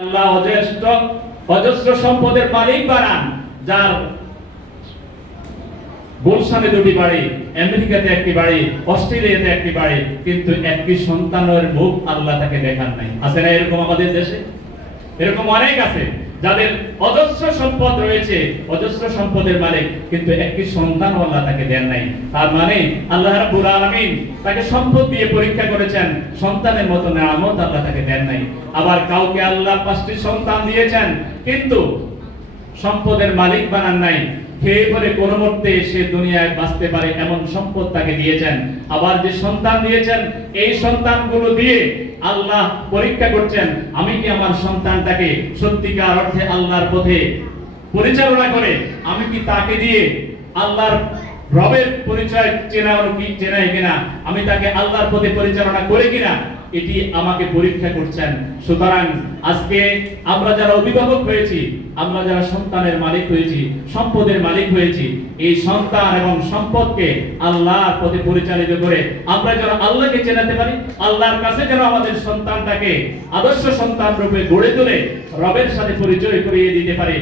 আল্লাহ অজস্র সম্পদের মালিক বানান, যার গুলশানে দুটি বাড়ি, আমেরিকাতে একটি বাড়ি, অস্ট্রেলিয়াতে একটি বাড়ি, কিন্তু একটি সন্তানের মুখ আল্লাহ তাকে দেখান নাই। আছে না এরকম আমাদের দেশে? এরকম অনেক আছে যাদের অজস্র সম্পদ রয়েছে, অজস্র সম্পদের মালিক, কিন্তু একটি সন্তান আল্লাহ তাকে দেন নাই। তার মানে আল্লাহ রাব্বুল আলামিন তাকে সম্পদ দিয়ে পরীক্ষা করেছেন, সন্তানের মতো নিয়ামত আল্লাহ তাকে দেন নাই। আবার কাউকে আল্লাহ 5টি সন্তান দিয়েছেন, কিন্তু সম্পদের মালিক বানান নাই। খেয়ে পরে কোন মুহূর্তে সে দুনিয়ায় বাঁচতে পারে এমন সম্পদ তাকে দিয়েছেন। আবার যে সন্তান দিয়েছেন, এই সন্তানগুলো দিয়ে আল্লাহ পরীক্ষা করছেন, আমি কি আমার সন্তানটাকে সত্যিকার অর্থে আল্লাহর পথে পরিচালনা করে, আমি কি তাকে দিয়ে আল্লাহর রবের পরিচয় চেনাই কিনা, আমি তাকে আল্লাহর পথে পরিচালনা করে কিনা, এটি আমাকে পরীক্ষা করছেন। সুতরাং আজকে আমরা যারা অভিভাবক হয়েছি, আমরা যারা সন্তানের মালিক হয়েছি, সম্পদের মালিক হয়েছি, এই সন্তান এবং সম্পদকে আল্লাহর পথে পরিচালিত করে আমরা যেন আল্লাহকে চেনাতে পারি, আল্লাহর কাছে যেন আমাদের সন্তানটাকে আদর্শ সন্তান রূপে গড়ে তুলে রবের সাথে পরিচয় করিয়ে দিতে পারি।